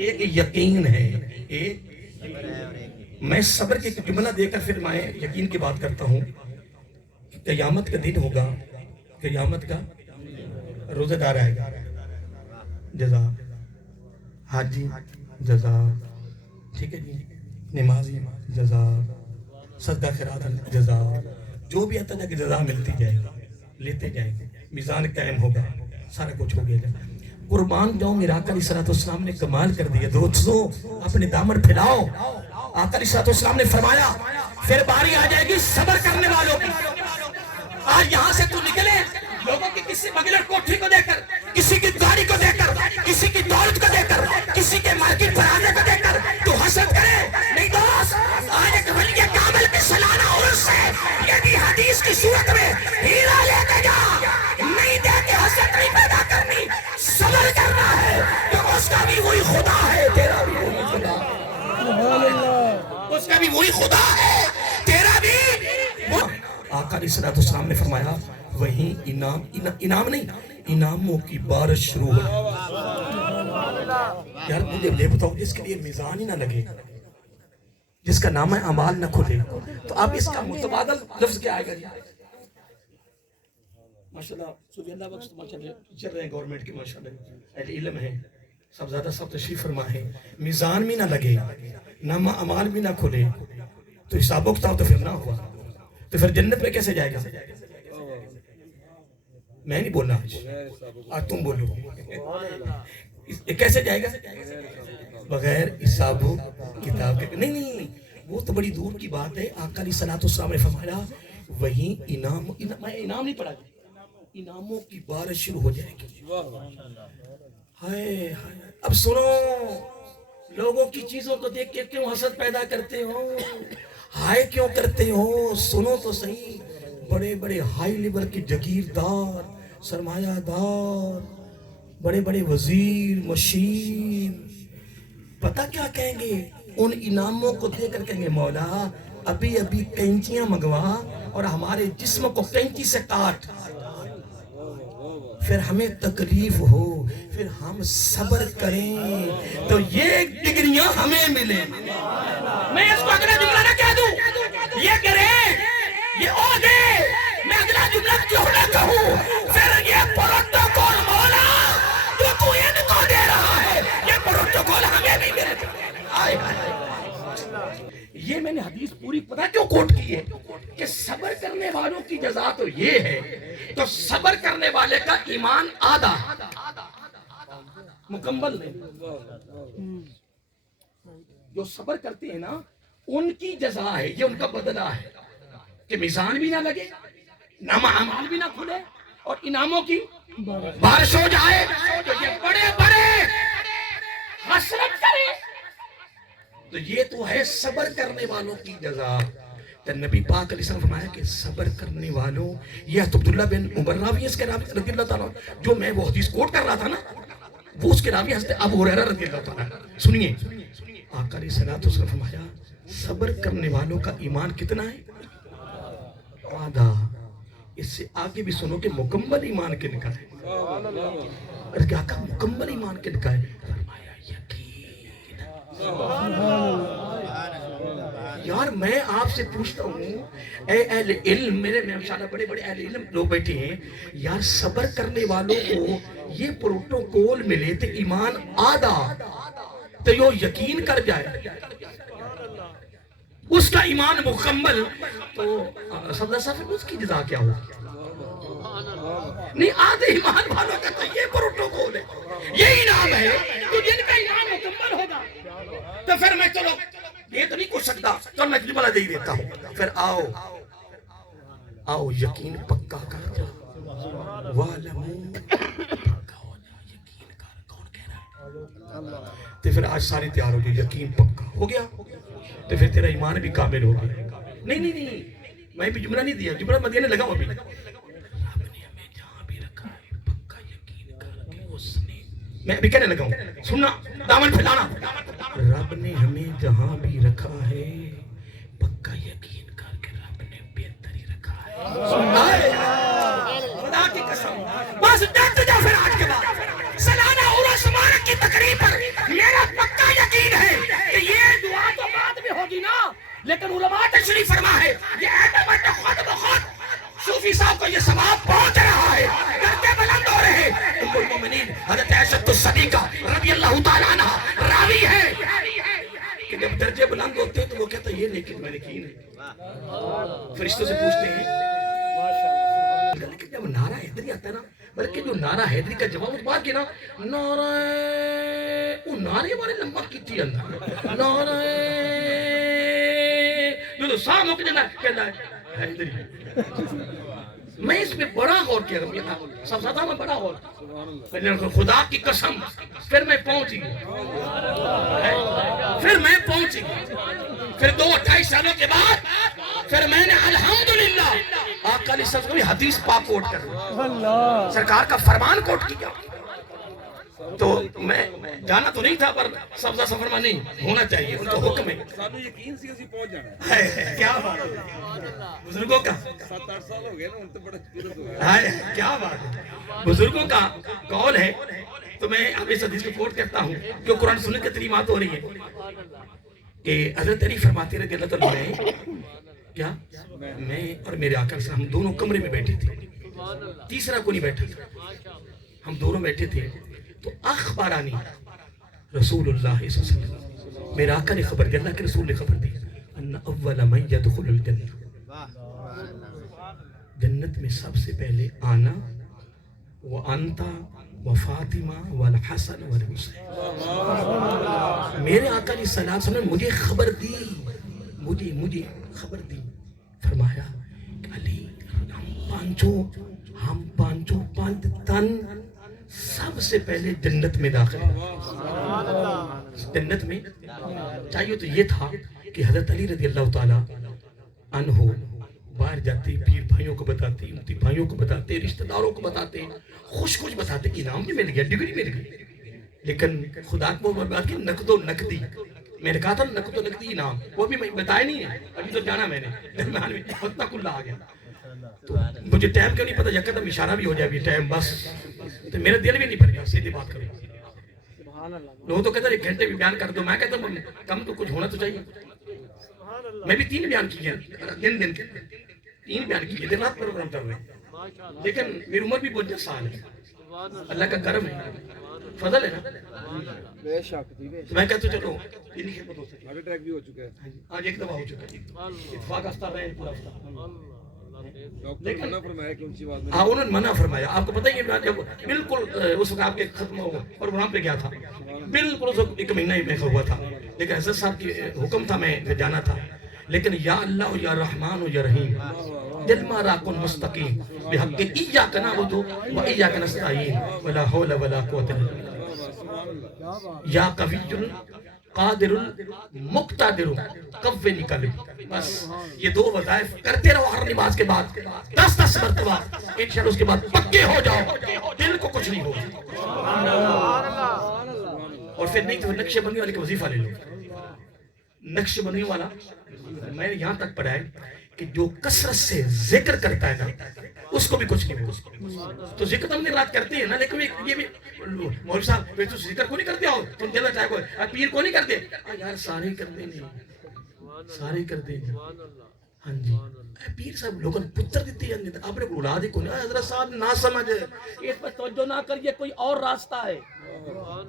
ایک یقین ہے، ایک میں صبر کے جملہ دے کر پھر میں یقین کی بات کرتا ہوں. قیامت کا دن ہوگا، قیامت کا روزہ دار آئے گا، جزا، حاجی جزا، ٹھیک ہے جی، نمازی جزا، صدقہ خیرات جزا، جو بھی آتا جا کے جزا ملتی جائے گا، لیتے جائیں گے، میزان قائم ہوگا، سارا کچھ ہو گیا. قربان جاؤں میرا آقا علیہ السلام نے کمال کر دیا. دوستو اپنے دامن پھیلاؤ. آقا علیہ السلام نے فرمایا پھر باری آ جائے گی صبر کرنے والوں کی. آج یہاں سے تو نکلے لوگوں کی کسی بغیر کوٹھی کو دے کر، کسی کی گاڑی کو دے کر، کسی کی دولت کو دے کر، کسی کے مارکیٹ بھرانے کو دے کر تو حسد کرے نہیں. دوست آج ایک ولی کامل کی سالانہ عرس سے یعنی حدیث کی صورت میں ہیرا لے کے جا. نہیں دے کے حسد نہیں پیدا کرنی، صبر کرنا ہے، کیونکہ اس کا بھی وہی خدا ہے، تیرا بھی وہی خدا ہے. اس کا بھی وہی خدا ہے، تیرا بھی. آقا علیہ السلام نے فرمایا وہیں انعام نہیں، انعاموں کی بارش شروع ہو. یار مجھے لے بتاؤ، جس کے لیے میزان ہی نہ لگے، جس کا نامہ اعمال نہ کھلے، تو اب اس کا متبادل لفظ کیا آئے گا؟ ماشاءاللہ صوفی اللہ بخش ماشاءاللہ چل رہے ہیں گورنمنٹ کے، ماشاءاللہ اہل علم ہیں، سب زیادہ سب تشریف فرما ہے. میزان بھی نہ لگے، نامہ اعمال بھی نہ کھلے، تو حساب و کتاب تو پھر نہ ہوا، تو پھر جنت میں کیسے جائے گا؟ میں نہیں بولنا آج تم بولو. کیسے جائے گا بغیر حساب و کتاب کے؟ نہیں، وہ تو بڑی دور کی بات ہے. آقا علیہ السلام نے فرمایا وہیں انعام نہیں پڑا، انعاموں کی بارش شروع ہو جائے گی. ہائے اب سنو، لوگوں کی چیزوں کو دیکھ کے کیوں حسد پیدا کرتے ہو، ہائے کیوں کرتے ہو؟ سنو تو صحیح، بڑے بڑے ہائی لیول کے جاگیردار، سرمایہ دار، بڑے بڑے وزیر، مشیر، پتہ کیا کہیں گے؟ ان انعاموں کو دیکھ کر کہیں گے مولا ابھی ابھی کینچیاں منگوا اور ہمارے جسم کو کینچی سے کاٹ، پھر ہمیں تکلیف ہو، پھر ہم صبر کریں تو یہ ڈگریاں ہمیں ملیں. میں اس کو اگلا جملہ نہ کہہ دوں، یہ کریں، یہ عہدے، میں اگلا جملہ کیوں نہ کہوں؟ پھر یہ پروٹوکول مولا جو تو ان کو دے رہا ہے، یہ پروٹوکول ہمیں بھی ملے. یہ میں نے حدیث پوری پتہ کیوں کوٹ کی ہے کہ صبر کرنے والوں کی جزا تو یہ ہے. تو صبر کرنے والے کا ایمان آدھا مکمل نہیں. جو صبر کرتے ہیں نا ان کی جزا ہے، یہ ان کا بدلہ ہے کہ میزان بھی نہ لگے، نامہ اعمال بھی نہ کھلے، اور انعاموں کی بارش ہو جائے تو یہ بڑے بڑے حسرت کرے. تو یہ تو ہے صبر کرنے والوں کی جزا. تو نبی پاک علیہ السلام فرمایا کہ صبر کرنے والوں، یہ عبداللہ بن عمر راوی اس کے راوی رضی اللہ تعالیٰ، جو میں وہ حدیث کوٹ کر رہا تھا نا، وہ اس کے راوی حضرت ابو ہریرہ رضی اللہ تعالیٰ. سنیے آقا علیہ السلام فرمایا صبر کرنے والوں کا ایمان کتنا ہے؟ آدھا. اس سے آگے بھی سنو کہ مکمل ایمان کن کا ہے. اور کیا کہا مکمل ایمان کن کا ہے؟ فرمایا یقین. یار میں آپ سے پوچھتا ہوں اے اہل علم، میرے ماشاءاللہ بڑے بڑے اہل علم لوگ بیٹھے ہیں، یار صبر کرنے والوں کو یہ پروٹوکول ملے تو ایمان آدھا تو یہ یقین کر جائے اس کا ایمان مکمل، تو صدر صاحب اس کی جزا کیا ہو؟ نہیں، آدھے ایمان والوں کا تو یہ پروٹوکول ہے، یہ انعام ہے. تو جن کا ایمان مکمل ہوگا تو پھر میں چلو یہ تو نہیں کچھ سکتا، چل میں جملہ دے ہی دیتا ہوں. پھر آؤ یقین پکا کر جا، وَعْلَمُوا پکا ہو جا، یقین کر. کون کہہ رہا ہے؟ تو پھر آج ساری تیار ہو گئی، یقین پکا ہو گیا تو پھر تیرا ایمان بھی کامل ہو گیا. نہیں میں بھی جملہ نہیں دیا، جملہ میں دینے لگا ہوں ابھی. رب نے ہمیں جہاں بھی رکھا ہے پکا یقین کر کے اس نے، میں ابھی کہنے لگا ہوں، سننا دامن پھیلانا. رب نے ہمیں جہاں بھی رکھا ہے پکا یقین کر کے رب نے بہتر ہی رکھا ہے. خدا کی قسم بس ڈٹ جا. پھر آج کے بعد سالانہ عرس مبارک کی تقریب پر میرا پکا تشریف فرما ہے. یہ اعتماد خود بخود صوفی صاحب کو یہ ثواب پہنچ رہا ہے, درجے بلند ہو رہے ہیں. ام المومنین حضرت عائشہ الصدیقہ رضی اللہ تعالیٰ عنہ راوی ہے کہ جب درجے بلند ہوتے ہیں تو وہ کہتا ہے یہ لیکن میں نے کی نہیں. فرشتوں سے پوچھتے ہیں لیکن جب نعرہ حیدری آتا ہے نا, بلکہ جو نعرہ حیدری کا جواب اس بات کی نا, نعرہ وہ نعرے والے لمبا کی تھی اندر نعرہ جو سام ہو کے جانا کہنا ہے حیدری. میں اس میں بڑا غور کیا سب زیادہ میں بڑا غور خدا کی قسم. پھر میں پہنچ گیا, پھر 28 سالوں کے بعد پھر میں نے الحمدللہ آقا علیہ السلام کی حدیث پاک کوٹ کر سرکار کا فرمان کوٹ کیا. تو میں جانا تو نہیں تھا پر سبزہ سفر میں نہیں ہونا چاہیے, ان کا حکم ہے. سانو یقین سی اسی پہنچ جانا ہے. کیا بات ہے بزرگوں کا, 7-8 سال ہو گئے نا, ان تو بڑا ایکسپیرینس ہو گیا. کیا بات ہے بزرگوں کا قول ہے. تو میں اب اس حدیث کو کوٹ کرتا ہوں جو قرآن سنت کی تعلیمات ہو رہی ہے کہ حضرت علی فرماتے رضی اللہ تعالیٰ عنہ کیا میں اور میرے آقا ہم دونوں کمرے میں بیٹھے تھے, تیسرا کوئی نہیں بیٹھا تھا, ہم دونوں بیٹھے تھے. تو اخبارانی رسول اللہ صلی اللہ علیہ وسلم میرے آقا نے خبر دی, اللہ کے رسول نے خبر دی ان اول من يدخل الجنہ, جنت میں سب سے پہلے آنا وانتا وفاطمہ والحسن والحسین. میرے آقا علیہ السلام نے مجھے خبر دی, مجھے خبر دی, فرمایا کہ علی ہم پانچوں تن سب سے پہلے جنت میں داخل. جنت میں چاہیے تو یہ تھا کہ حضرت علی رضی اللہ تعالیٰ عنہ باہر جاتے, پیر بھائیوں کو بتاتے, امتی بھائیوں کو بتاتے, رشتہ داروں کو بتاتے, خوش بتاتے کہ انعام بھی مل گیا, ڈگری مل گئی. لیکن خدا کو بات کی نقد و نقدی, میں نے کہا تھا نقد و نقدی انعام, وہ بھی میں بتایا نہیں ہے, ابھی تو جانا میں نے درمیان میں فتح کلّہ آ گیا. تو مجھے ٹائم کیوں نہیں پتا, یکدم اشارہ بھی ہو جائے ابھی ٹائم بس, تو میرا دل بھی نہیں بھر گیا. سیدھی بات کریں, لوگ تو کہتے ہیں 1 گھنٹے بھی بیان کر دو, میں کہتا ہوں کم تو کچھ ہونا تو چاہیے. میں بھی 3 بیان کیے دن کے 3 بیان کیے, دن رات پروگرام کر رہے ہیں, لیکن میری عمر بھی 52 سال ہے. اللہ کا کرم ہے, فضل ہے نا. تو میں کہتا ہوں چلو انہی خدمت ہو سکتی ہے. ٹریک بھی ہو چکا ہے, آج ایک دفعہ ہو چکا ہے, اتفاق ہفتہ رہے پورا ہفتہ. ڈاکٹر منع فرمایا کہ اونچی آواز میں. ہاں انہوں نے منع فرمایا. آپ کو پتہ ہی ہے جب بالکل اس وقت آپ کے ختم ہو اور وہاں پہ گیا تھا, بالکل اس وقت 1 مہینہ ہی میں ہوا تھا, لیکن حضرت صاحب کی حکم تھا میں جانا تھا. لیکن یا اللہ یا رحمان یا رحیم دل مارا کن مستقیم بحق ایاک نعبد و ایاک نستعین ولا حول ولا قوت الا باللہ یا قوی قادر مقتدر قوّنی قلبی. بس یہ 2 وظائف کرتے رہو ہر نماز کے بعد 10 مرتبہ, انشاءاللہ اس کے بعد پکے ہو جاؤ, دل کو کچھ نہیں ہوگا. اور پھر نہیں تو نقش بندی والے کا وظیفہ لے لو. نقش بندی والا میں نے یہاں تک پڑھا ہے کہ جو کثرت سے ذکر کرتا ہے نا اس کو بھی کچھ نہیں ہوگا. تو ذکر تو ہم نے رات کرتے ہیں نا, لیکن یہ بھی مولوی صاحب تو ذکر کو نہیں کرتے ہو, تم جلنا چاہے کوئی پیر کو نہیں کرتے یار, سارے کرتے نہیں, سارے کرتے ہیں. ہاں جی پیر صاحب لوگوں نے پتر دیتے ہیں, آپ نے اولاد ہی کو نہیں. حضرت صاحب نہ سمجھ, اس پر توجہ نہ کریے, کوئی اور راستہ ہے.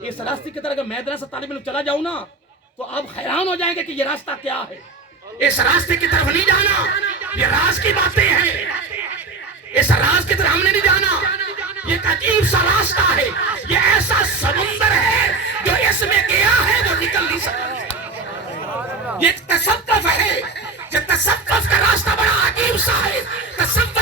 اس راستے کی طرح اگر میں سے طالب علم چلا جاؤں نا تو آپ حیران ہو جائیں گے کہ یہ راستہ کیا ہے. اس راستے کی طرف نہیں جانا, یہ راز کی باتیں ہیں. اس راز کی طرف ہم نے نہیں جانا, یہ ایک عجیب سا راستہ ہے, یہ ایسا سمندر ہے جو اس میں گیا ہے وہ نکل نہیں سکتا. یہ تصوف ہے, یہ تصوف کا راستہ بڑا عجیب سا ہے. تصوف